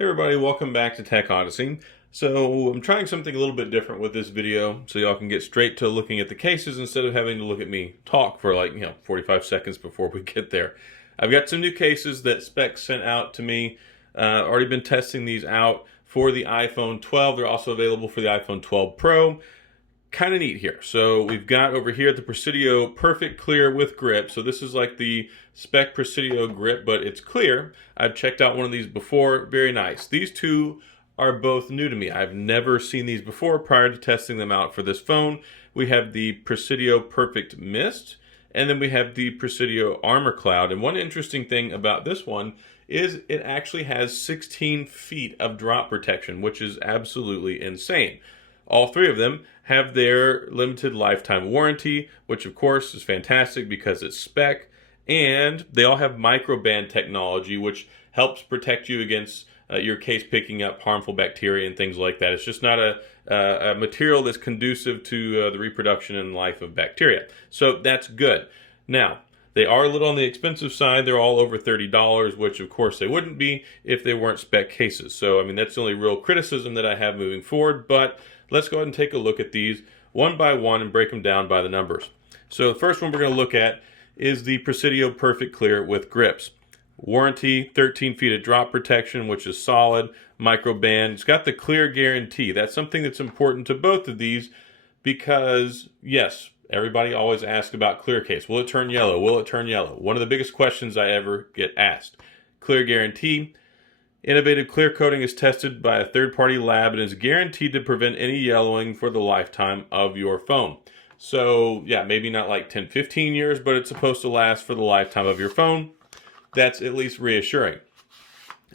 Hey everybody, welcome back to Tech Odyssey. So I'm trying something a little bit different with this video so y'all can get straight to looking at the cases instead of having to look at me talk for 45 seconds before we get there. I've got some new cases that Speck sent out to me. Already been testing these out for the iPhone 12. They're also available for the iPhone 12 Pro. Kind of neat here. So we've got over here the Presidio Perfect-Clear with grip. So this is like the Speck Presidio grip, but it's clear. I've checked out one of these before. Very nice. These two are both new to me. I've never seen these before prior to testing them out for this phone. We have the Presidio Perfect-Mist, and then we have the Presidio Armor Cloud. And one interesting thing about this one is it actually has 16 feet of drop protection, which is absolutely insane. All three of them have their limited lifetime warranty, which of course is fantastic because it's Speck, and they all have microband technology, which helps protect you against your case picking up harmful bacteria and things like that. It's just not a material that's conducive to the reproduction and life of bacteria. So that's good. Now, they are a little on the expensive side. They're all over $30, which of course they wouldn't be if they weren't Speck cases. So, I mean, that's the only real criticism that I have moving forward, but let's go ahead and take a look at these one by one and break them down by the numbers. So the first one we're going to look at is the Presidio Perfect-Clear with grips. Warranty, 13 feet of drop protection, which is solid. Microband. It's got the clear guarantee. That's something that's important to both of these because, yes, everybody always asks about clear case. Will it turn yellow? Will it turn yellow? One of the biggest questions I ever get asked. Clear guarantee. Innovative clear coating is tested by a third-party lab and is guaranteed to prevent any yellowing for the lifetime of your phone. So, yeah, maybe not like 10, 15 years, but it's supposed to last for the lifetime of your phone. That's at least reassuring.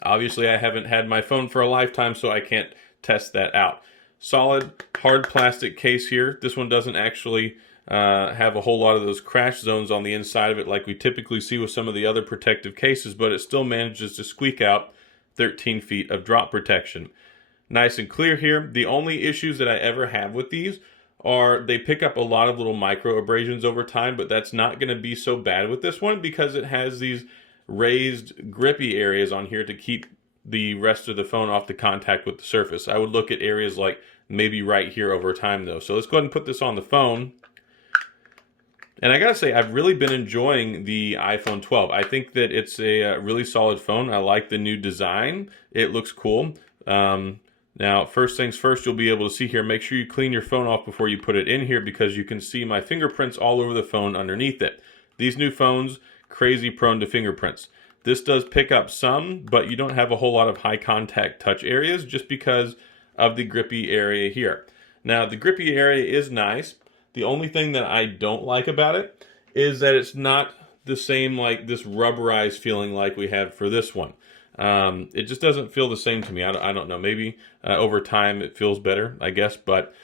Obviously, I haven't had my phone for a lifetime, so I can't test that out. Solid, hard plastic case here. This one doesn't actually have a whole lot of those crash zones on the inside of it like we typically see with some of the other protective cases, but it still manages to squeak out 13 feet of drop protection. Nice and clear here. The only issues that I ever have with these are they pick up a lot of little micro abrasions over time, but that's not going to be so bad with this one because it has these raised grippy areas on here to keep the rest of the phone off the contact with the surface. I would look at areas like maybe right here over time though. So let's go ahead and put this on the phone. And I gotta say, I've really been enjoying the iPhone 12. I think that it's a really solid phone. I like the new design. It looks cool. Now, first things first, you'll be able to see here, make sure you clean your phone off before you put it in here because you can see my fingerprints all over the phone underneath it. These new phones, crazy prone to fingerprints. This does pick up some, but you don't have a whole lot of high contact touch areas just because of the grippy area here. Now, the grippy area is nice. The only thing that I don't like about it is that it's not the same like this rubberized feeling like we had for this one. It just doesn't feel the same to me. I don't know. Maybe over time it feels better, I guess. But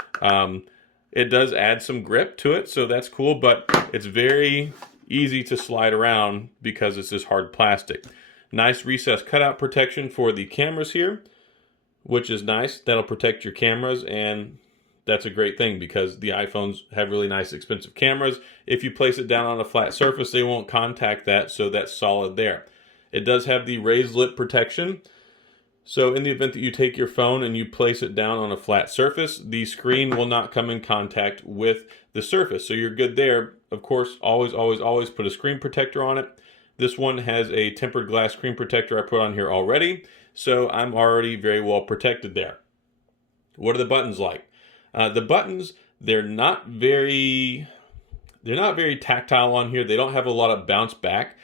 it does add some grip to it, so that's cool. But it's very easy to slide around because it's this hard plastic. Nice recessed cutout protection for the cameras here, which is nice. That'll protect your cameras, and that's a great thing because the iPhones have really nice expensive cameras. If you place it down on a flat surface, they won't contact that, so that's solid there. It does have the raised lip protection. So in the event that you take your phone and you place it down on a flat surface, the screen will not come in contact with the surface. So you're good there. Of course, always, always, always put a screen protector on it. This one has a tempered glass screen protector I put on here already. So I'm already very well protected there. What are the buttons like? The buttons, they're not very tactile on here. They don't have a lot of bounce back.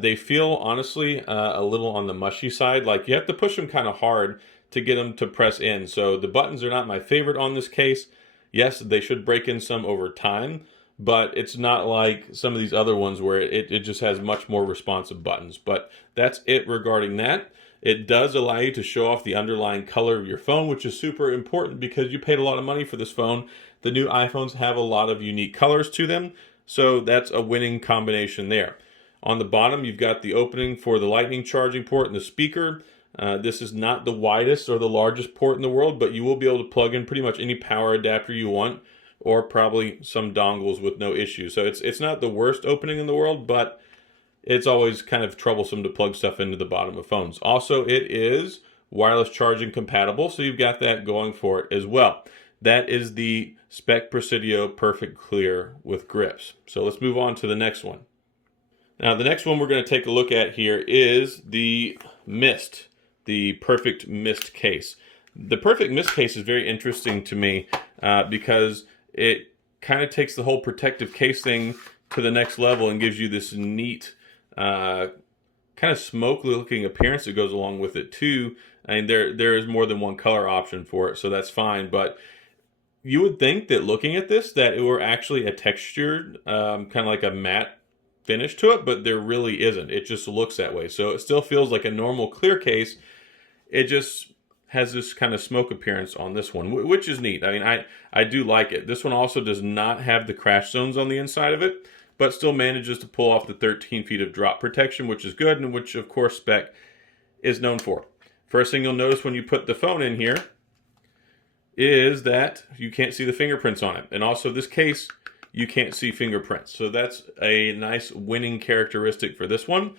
They feel, honestly, a little on the mushy side. Like you have to push them kind of hard to get them to press in. So the buttons are not my favorite on this case. Yes, they should break in some over time, but it's not like some of these other ones where it just has much more responsive buttons. But that's it regarding that. It does allow you to show off the underlying color of your phone, which is super important because you paid a lot of money for this phone. The new iPhones have a lot of unique colors to them, so that's a winning combination there. On the bottom, you've got the opening for the lightning charging port and the speaker. This is not the widest or the largest port in the world, but you will be able to plug in pretty much any power adapter you want, or probably some dongles with no issue. So it's not the worst opening in the world, but it's always kind of troublesome to plug stuff into the bottom of phones. Also, it is wireless charging compatible, so you've got that going for it as well. That is the Speck Presidio Perfect-Clear with grips. So let's move on to the next one. Now the next one we're going to take a look at here is the Mist, the Perfect-Mist Case. The Perfect-Mist Case is very interesting to me because it kind of takes the whole protective case thing to the next level and gives you this neat kind of smoky looking appearance that goes along with it too. I mean, there is more than one color option for it, so that's fine. But you would think that looking at this, that it were actually a textured, kind of like a matte finish to it, but there really isn't. It just looks that way. So it still feels like a normal clear case. It just has this kind of smoke appearance on this one, which is neat. I mean, I do like it. This one also does not have the crash zones on the inside of it, but still manages to pull off the 13 feet of drop protection, which is good, and which, of course, Speck is known for. First thing you'll notice when you put the phone in here is that you can't see the fingerprints on it. And also this case, you can't see fingerprints. So that's a nice winning characteristic for this one.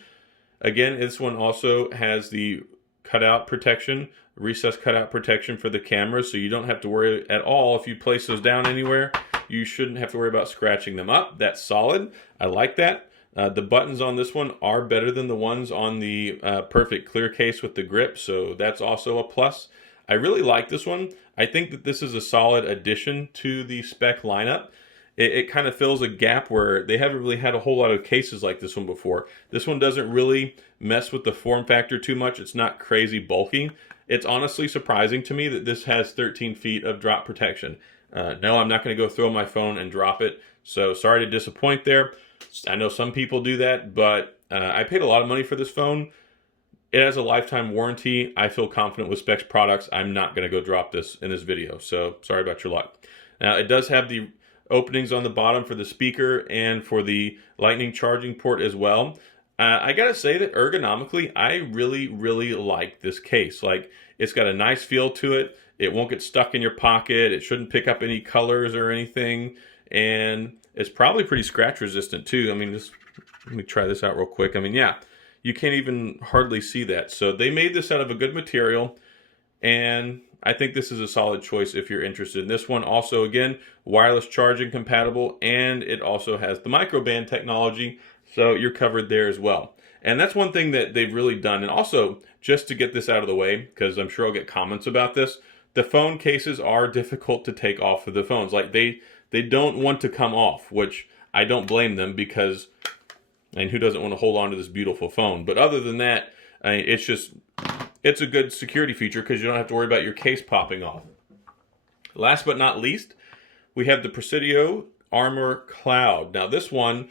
Again, this one also has the cutout protection, recessed cutout protection for the camera, so you don't have to worry at all if you place those down anywhere. You shouldn't have to worry about scratching them up. That's solid. I like that. The buttons on this one are better than the ones on the Perfect-Clear case with the grip, so that's also a plus. I really like this one. I think that this is a solid addition to the Speck lineup. It kind of fills a gap where they haven't really had a whole lot of cases like this one before. This one doesn't really mess with the form factor too much. It's not crazy bulky. It's honestly surprising to me that this has 13 feet of drop protection. No, I'm not going to go throw my phone and drop it. So sorry to disappoint there. I know some people do that, but I paid a lot of money for this phone. It has a lifetime warranty. I feel confident with Speck's products. I'm not going to go drop this in this video. So sorry about your luck. Now it does have the openings on the bottom for the speaker and for the lightning charging port as well. I gotta say that ergonomically, I really like this case. Like, it's got a nice feel to it. It won't get stuck in your pocket. It shouldn't pick up any colors or anything. And it's probably pretty scratch resistant too. I mean, let me try this out real quick. I mean, yeah, you can't even hardly see that. So they made this out of a good material, and I think this is a solid choice if you're interested in this one. Also, again, wireless charging compatible, and it also has the microband technology, so you're covered there as well. And that's one thing that they've really done. And also, just to get this out of the way, because I'm sure I'll get comments about this, the phone cases are difficult to take off of the phones. Like, they don't want to come off, which I don't blame them, because, and who doesn't want to hold on to this beautiful phone? But other than that, I mean, it's a good security feature because you don't have to worry about your case popping off. Last but not least, we have the Presidio Armor Cloud. Now this one,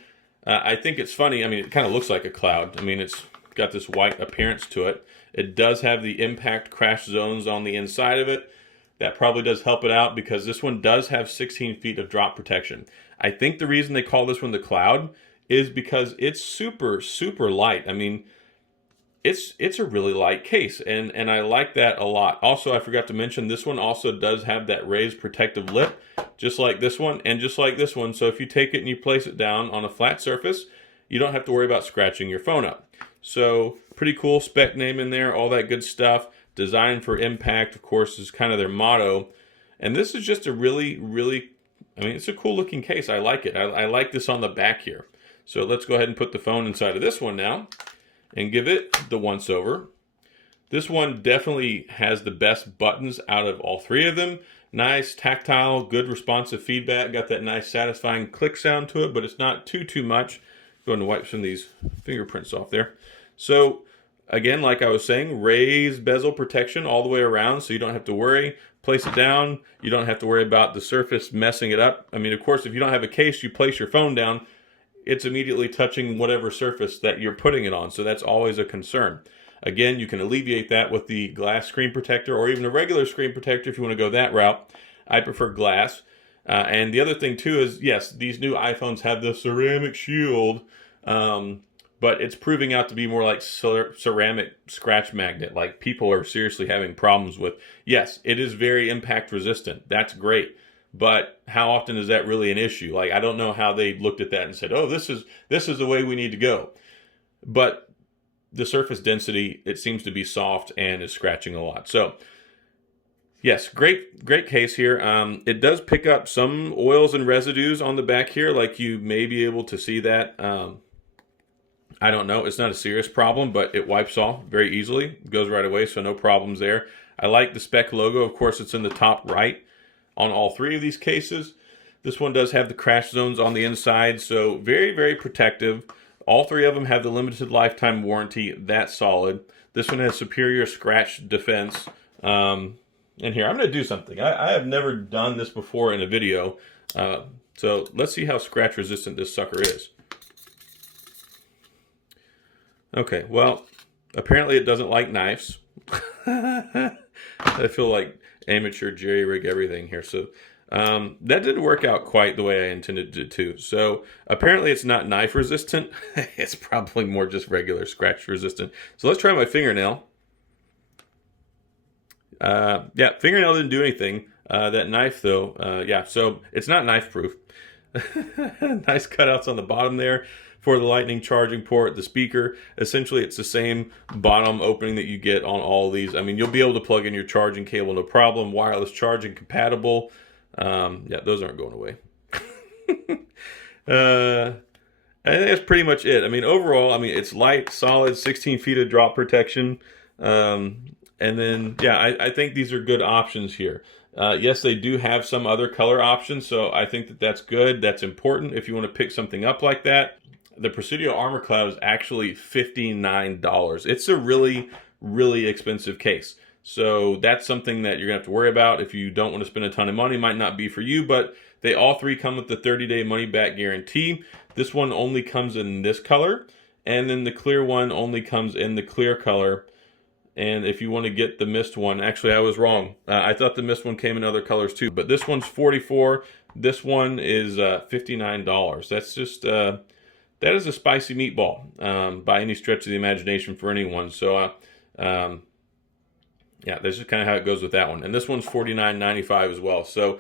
I think it's funny. I mean, it kind of looks like a cloud. I mean, it's got this white appearance to it. It does have the impact crash zones on the inside of it. That probably does help it out because this one does have 16 feet of drop protection. I think the reason they call this one the Cloud is because it's super light. I mean, it's a really light case, and I like that a lot. Also, I forgot to mention, this one also does have that raised protective lip, just like this one and just like this one. So if you take it and you place it down on a flat surface, you don't have to worry about scratching your phone up. So pretty cool Speck name in there, all that good stuff. Designed for impact, of course, is kind of their motto. And this is just a really, I mean, it's a cool looking case. I like it. I like this on the back here. So let's go ahead and put the phone inside of this one now and give it the once over. This one definitely has the best buttons out of all three of them. Nice, tactile, good responsive feedback. Got that nice satisfying click sound to it, but it's not too much. Going to wipe some of these fingerprints off there. So again, like I was saying, raised bezel protection all the way around, so you don't have to worry. Place it down. You don't have to worry about the surface messing it up. I mean, of course, if you don't have a case, you place your phone down, it's immediately touching whatever surface that you're putting it on. So that's always a concern. Again, you can alleviate that with the glass screen protector or even a regular screen protector if you want to go that route. I prefer glass. And the other thing too is, yes, these new iPhones have the ceramic shield, but it's proving out to be more like ceramic scratch magnet, like people are seriously having problems with. Yes, it is very impact resistant. That's great. But how often is that really an issue? Like, I don't know how they looked at that and said, oh, this is the way we need to go. But the surface density, it seems to be soft and is scratching a lot. So yes, great case here. It does pick up some oils and residues on the back here, like you may be able to see that. I don't know, it's not a serious problem, but it wipes off very easily. It goes right away, so no problems there. I like the Speck logo. Of course, it's in the top right on all three of these cases. This one does have the crash zones on the inside, so very protective. All three of them have the limited lifetime warranty. That's solid. This one has superior scratch defense. And here, I'm going to do something. I have never done this before in a video, so let's see how scratch resistant this sucker is. Okay, well, apparently it doesn't like knives. I feel like amateur jerry-rig everything here. So that didn't work out quite the way I intended it to. So apparently it's not knife resistant. It's probably more just regular scratch resistant. So let's try my fingernail. Yeah, fingernail didn't do anything. That knife though, yeah, so it's not knife proof. Nice cutouts on the bottom there for the lightning charging port, the speaker. Essentially, it's the same bottom opening that you get on all these. I mean, you'll be able to plug in your charging cable, no problem. Wireless charging compatible. Yeah, those aren't going away. I think that's pretty much it. I mean, overall, I mean, it's light, solid, 16 feet of drop protection. And then, yeah, I think these are good options here. Yes, they do have some other color options, so I think that that's good. That's important if you want to pick something up like that. The Presidio Armor Cloud is actually $59. It's a really expensive case. So that's something that you're going to have to worry about if you don't want to spend a ton of money. Might not be for you, but they all three come with the 30-day money-back guarantee. This one only comes in this color, and then the clear one only comes in the clear color. And if you want to get the mist one, actually I was wrong. I thought the mist one came in other colors too, but this one's $44. This one is $59. That's just, that is a spicy meatball by any stretch of the imagination for anyone. So, yeah, that's just kind of how it goes with that one. And this one's $49.95 as well. So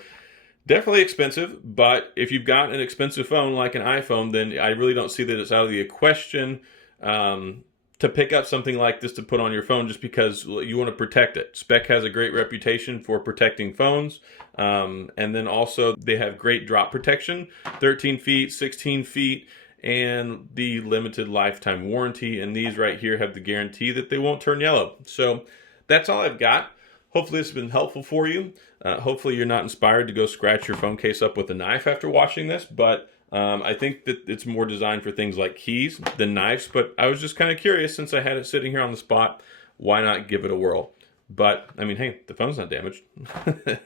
definitely expensive, but if you've got an expensive phone like an iPhone, then I really don't see that it's out of the question to pick up something like this to put on your phone just because you want to protect it. Speck has a great reputation for protecting phones. And then also they have great drop protection, 13 feet, 16 feet, and the limited lifetime warranty. And these right here have the guarantee that they won't turn yellow. So that's all I've got. Hopefully this has been helpful for you. Hopefully you're not inspired to go scratch your phone case up with a knife after watching this, but I think that it's more designed for things like keys than knives, but I was just kind of curious since I had it sitting here on the spot, why not give it a whirl? But, I mean, hey, the phone's not damaged.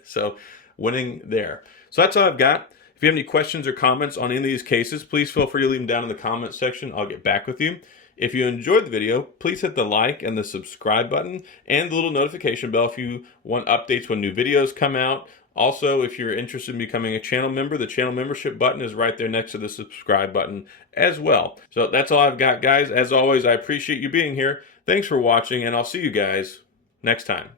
So, winning there. So that's all I've got. If you have any questions or comments on any of these cases, please feel free to leave them down in the comments section. I'll get back with you. If you enjoyed the video, please hit the like and the subscribe button and the little notification bell if you want updates when new videos come out. Also, if you're interested in becoming a channel member, the channel membership button is right there next to the subscribe button as well. So that's all I've got, guys. As always, I appreciate you being here. Thanks for watching, and I'll see you guys next time.